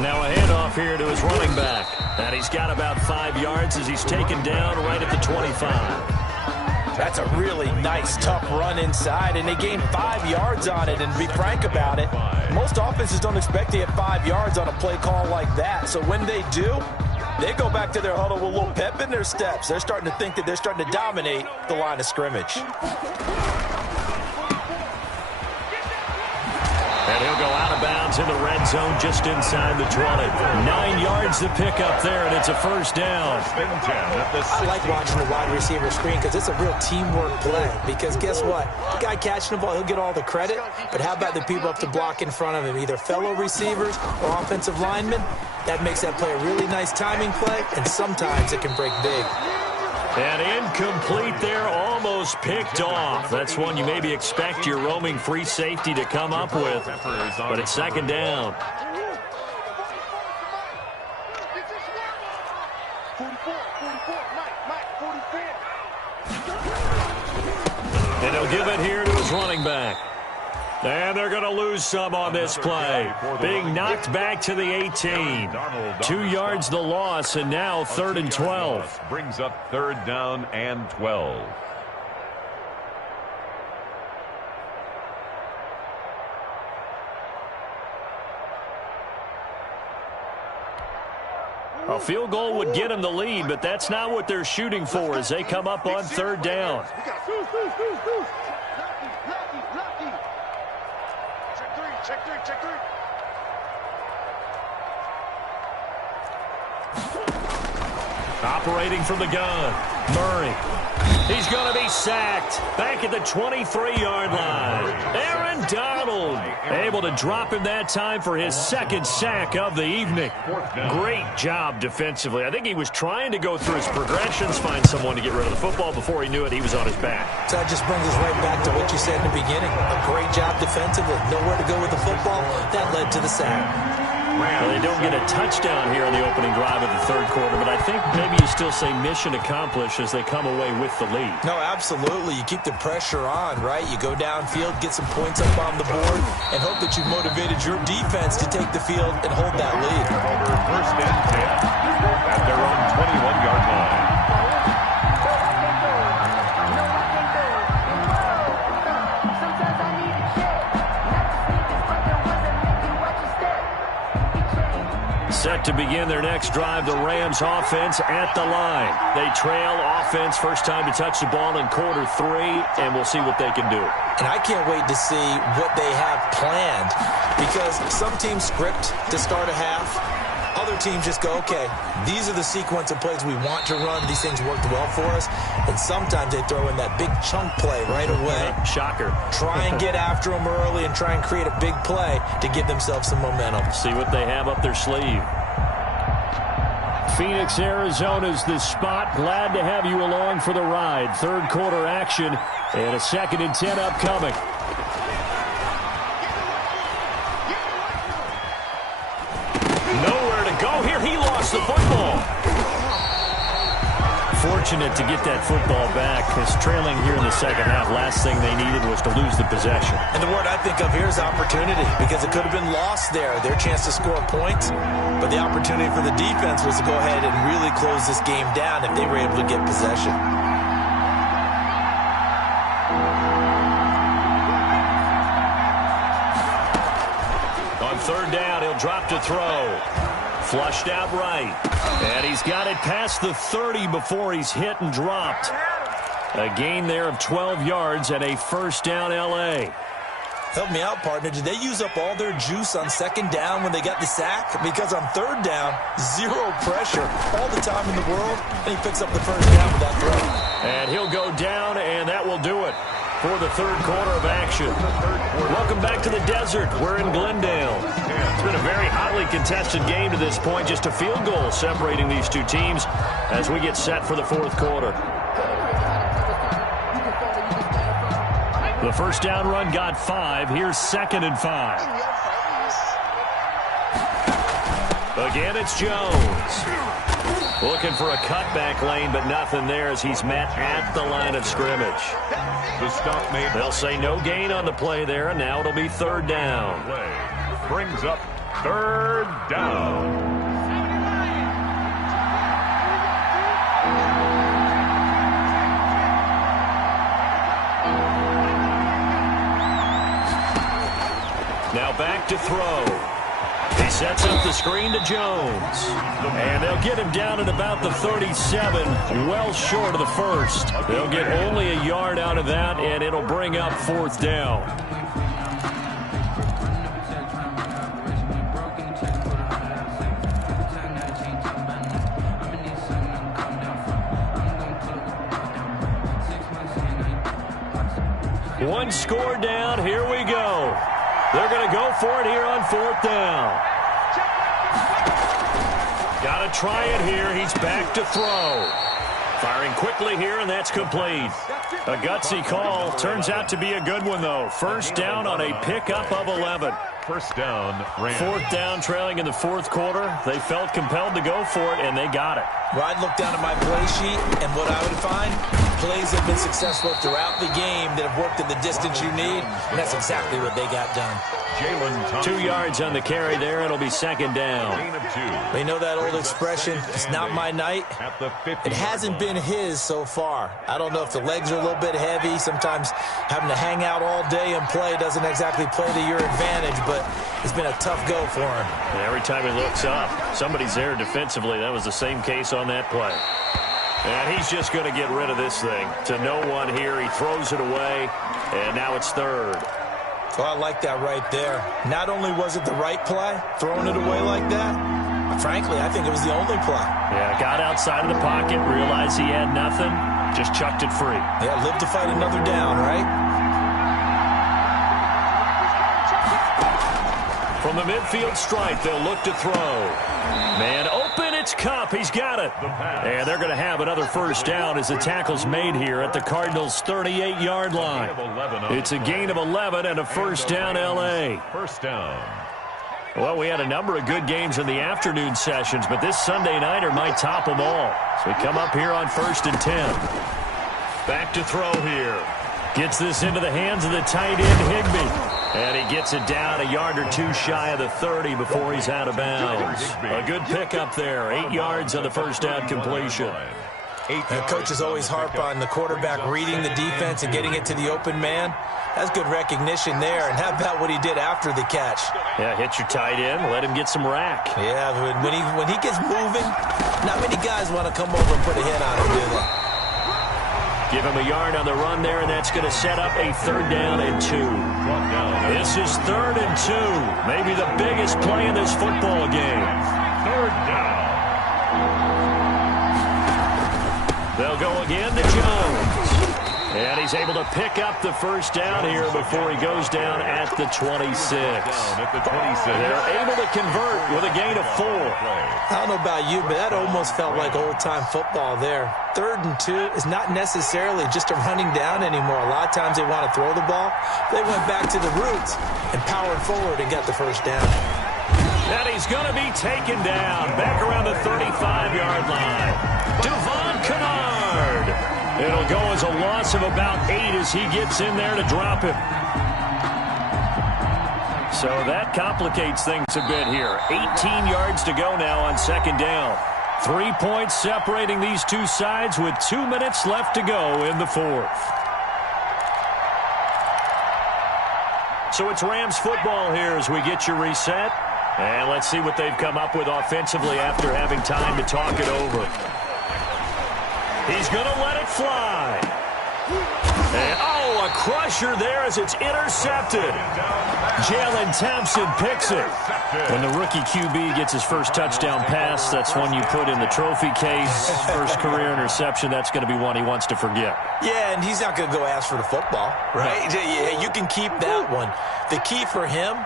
Now a handoff here to his running back. And he's got about 5 yards as he's taken down right at the 25. That's a really nice, tough run inside, and they gained 5 yards on it. And to be frank about it, most offenses don't expect to get 5 yards on a play call like that. So when they do, they go back to their huddle with a little pep in their steps. They're starting to think that they're starting to dominate the line of scrimmage. And he'll go out of bounds in the red zone just inside the 20. 9 yards to pick up there, and it's a first down. I like watching the wide receiver screen because it's a real teamwork play. Because guess what? The guy catching the ball, he'll get all the credit. But how about the people up to block in front of him, either fellow receivers or offensive linemen? That makes that play a really nice timing play, and sometimes it can break big. And incomplete there, almost picked off. That's one you maybe expect your roaming free safety to come up with. But it's second down. 44, Mike, 44. And he'll give it here to his running back. And they're going to lose some on this play. Being knocked back to the 18. 2 yards the loss, and now 3rd and 12. Brings up 3rd down and 12. A field goal would get them the lead, but that's not what they're shooting for as they come up on 3rd down. Check three, check three. Operating from the gun, Murray. He's going to be sacked. Back at the 23-yard line. Aaron Donald able to drop him that time for his second sack of the evening. Great job defensively. I think he was trying to go through his progressions, find someone to get rid of the football. Before he knew it, he was on his back. So that just brings us right back to what you said in the beginning. A great job defensively. Nowhere to go with the football. That led to the sack. Well, they don't get a touchdown here on the opening drive of the third quarter, but I think maybe you still say mission accomplished as they come away with the lead. No, absolutely. You keep the pressure on, right? You go downfield, get some points up on the board, and hope that you've motivated your defense to take the field and hold that lead. Over first and 10 at their own 21-yard line. Set to begin their next drive, the Rams offense at the line. They trail offense, first time to touch the ball in quarter 3, and we'll see what they can do. And I can't wait to see what they have planned, because some teams script to start a half. Other teams just go, okay, these are the sequence of plays we want to run. These things worked well for us. And sometimes they throw in that big chunk play right away. Shocker. Try and get after them early and try and create a big play to give themselves some momentum. See what they have up their sleeve. Phoenix, Arizona's the spot. Glad to have you along for the ride. Third quarter action and a 2nd and 10 upcoming. Nowhere to go here. He lost the football. Fortunate to get that football back. Because trailing here in the second half, last thing they needed was to lose the possession. And the word I think of here is opportunity, because it could have been lost there, their chance to score points. But the opportunity for the defense was to go ahead and really close this game down if they were able to get possession. On third down, he'll drop to throw. Flushed out right. And he's got it past the 30 before he's hit and dropped. A gain there of 12 yards and a first down L.A. Help me out, partner. Did they use up all their juice on second down when they got the sack? Because on third down, zero pressure, all the time in the world, and he picks up the first down with that throw. And he'll go down, and that will do it for the third quarter of action. Welcome back to the desert. We're in Glendale. It's been a very hotly contested game to this point. Just a field goal separating these two teams as we get set for the fourth quarter. The first down run got 5. Here's 2nd and 5. Again, it's Jones. Looking for a cutback lane, but nothing there as he's met at the line of scrimmage. The stop made. They'll say no gain on the play there, and now it'll be third down. Play brings up third down. Now back to throw. He sets up the screen to Jones. And they'll get him down at about the 37, well short of the first. They'll get only a yard out of that, and it'll bring up fourth down. One score down. Here we go. They're going to go for it here on fourth down. Got to try it here. He's back to throw. Firing quickly here, and that's complete. A gutsy call. Turns out to be a good one, though. First down on a pickup of 11. First down, Rams. Fourth down, trailing in the fourth quarter. They felt compelled to go for it, and they got it. Well, I'd look down at my play sheet, and what I would find, plays have been successful throughout the game that have worked at the distance you need, and that's exactly what they got done. 2 yards on the carry there. It'll be second down. Gain of 2. They know that old expression, it's not my night. At the 50. It hasn't been his so far. I don't know if the legs are a little bit heavy. Sometimes having to hang out all day and play doesn't exactly play to your advantage, but it's been a tough go for him. And every time he looks up, somebody's there defensively. That was the same case on that play. And he's just going to get rid of this thing. To no one here. He throws it away, and now it's third. Oh, I like that right there. Not only was it the right play, throwing it away like that, frankly, I think it was the only play. Yeah, got outside of the pocket, realized he had nothing, just chucked it free. Yeah, live to fight another down, right? From the midfield stripe, they'll look to throw. Man open, it's Kupp. He's got it. And they're going to have another first down as the tackle's made here at the Cardinals' 38-yard line. It's a gain of 11 and a first down, L.A. First down. Well, we had a number of good games in the afternoon sessions, but this Sunday nighter might top them all. So we come up here on 1st and 10. Back to throw here. Gets this into the hands of the tight end, Higbee. And he gets it down a yard or two shy of the 30 before he's out of bounds. A good pickup there. 8 yards on the first down completion. And coaches always harp on the quarterback reading the defense and getting it to the open man. That's good recognition there. And how about what he did after the catch? Yeah, hit your tight end. Let him get some rack. Yeah, when he gets moving, not many guys want to come over and put a hit on him, do they? Give him a yard on the run there, and that's going to set up a 3rd down and 2. This is 3rd and 2. Maybe the biggest play in this football game. 3rd down. They'll go again to Jones. And he's able to pick up the first down here before he goes down at the 26. They're able to convert with a gain of 4. I don't know about you, but that almost felt like old-time football there. 3rd and 2 is not necessarily just a running down anymore. A lot of times they want to throw the ball. They went back to the roots and powered forward and got the first down. And he's going to be taken down back around the 35-yard line. Devon Kennard. It'll go as a loss of about 8 as he gets in there to drop him. So that complicates things a bit here. 18 yards to go now on 2nd down. 3 points separating these two sides with 2 minutes left to go in the 4th. So it's Rams football here as we get you reset. And let's see what they've come up with offensively after having time to talk it over. He's going to let it fly. And, a crusher there as it's intercepted. Jalen Thompson picks it. When the rookie QB gets his first touchdown pass, that's one you put in the trophy case. First career interception, that's going to be one he wants to forget. Yeah, and he's not going to go ask for the football, right? Yeah, you can keep that one. The key for him,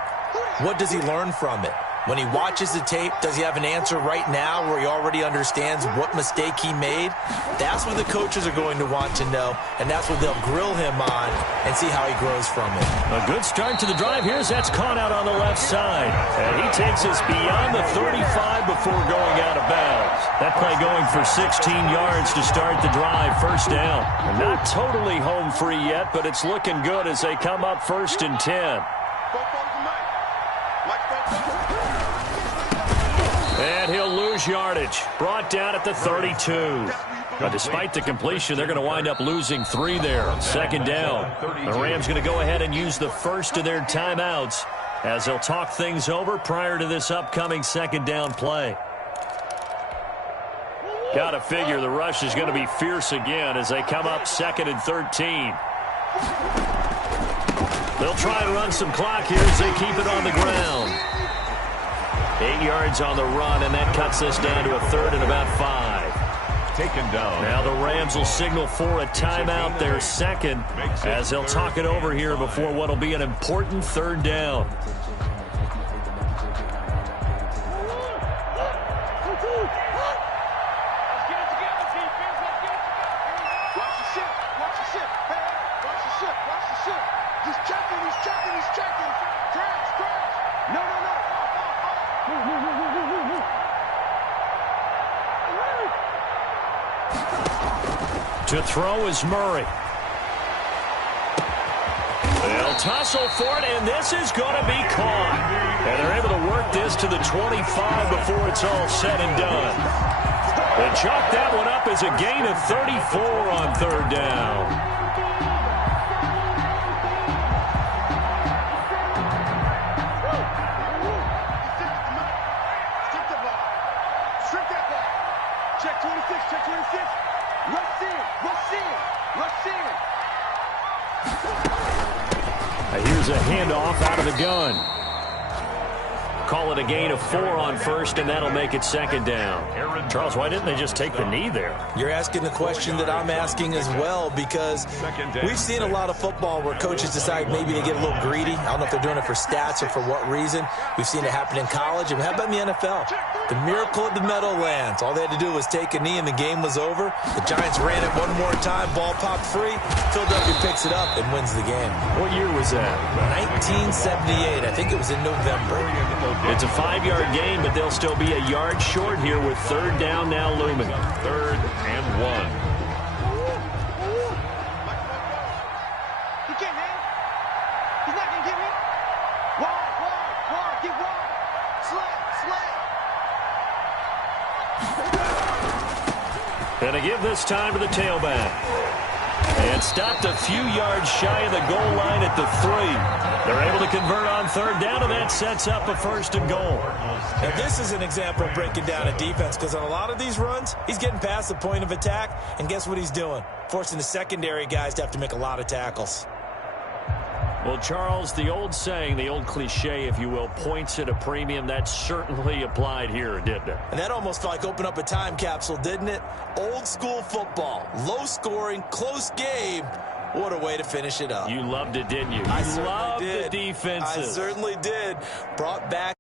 what does he learn from it? When he watches the tape, does he have an answer right now where he already understands what mistake he made? That's what the coaches are going to want to know, and that's what they'll grill him on and see how he grows from it. A good start to the drive here as that's caught out on the left side. And he takes us beyond the 35 before going out of bounds. That play going for 16 yards to start the drive, first down. Not totally home free yet, but it's looking good as they come up 1st and 10. And he'll lose yardage. Brought down at the 32. Now, despite the completion, they're going to wind up losing 3 there. 2nd down. The Rams going to go ahead and use the first of their timeouts as they'll talk things over prior to this upcoming 2nd down play. Got to figure the rush is going to be fierce again as they come up 2nd and 13. They'll try and run some clock here as they keep it on the ground. 8 yards on the run, and that cuts us down to a 3rd and about 5. Taken down. Now the Rams will signal for a timeout, their second, as they'll talk it over here before what will be an important 3rd down. To throw is Murray. They'll tussle for it, and this is going to be caught. And they're able to work this to the 25 before it's all said and done. They chalk that one up as a gain of 34 on 3rd down. Here's a handoff out of the gun. Call it a gain of 4 on first, and that'll make it second down. Charles, why didn't they just take the knee there? You're asking the question that I'm asking as well, because we've seen a lot of football where coaches decide maybe to get a little greedy. I don't know if they're doing it for stats or for what reason. We've seen it happen in college, and how about in the NFL? The miracle of the Meadowlands. All they had to do was take a knee, and the game was over. The Giants ran it one more time. Ball popped free. Philadelphia picks it up and wins the game. What year was that? 1978. I think it was in November. It's a 5-yard gain, but they'll still be a yard short here with third down now looming. 3rd and 1. He can't hang. He's not going to get me. Wide, get wide. Slant. And to give this time to the tailback. And stopped a few yards shy of the goal line at the 3. They're able to convert on third down, and that sets up a 1st and goal. Now, this is an example of breaking down a defense, because on a lot of these runs, he's getting past the point of attack, and guess what he's doing? Forcing the secondary guys to have to make a lot of tackles. Well, Charles, the old saying, the old cliche, if you will, points at a premium, that certainly applied here, didn't it? And that almost like opened up a time capsule, didn't it? Old school football, low scoring, close game. What a way to finish it up. You loved it, didn't you? I loved did. The defenses. I certainly did. Brought back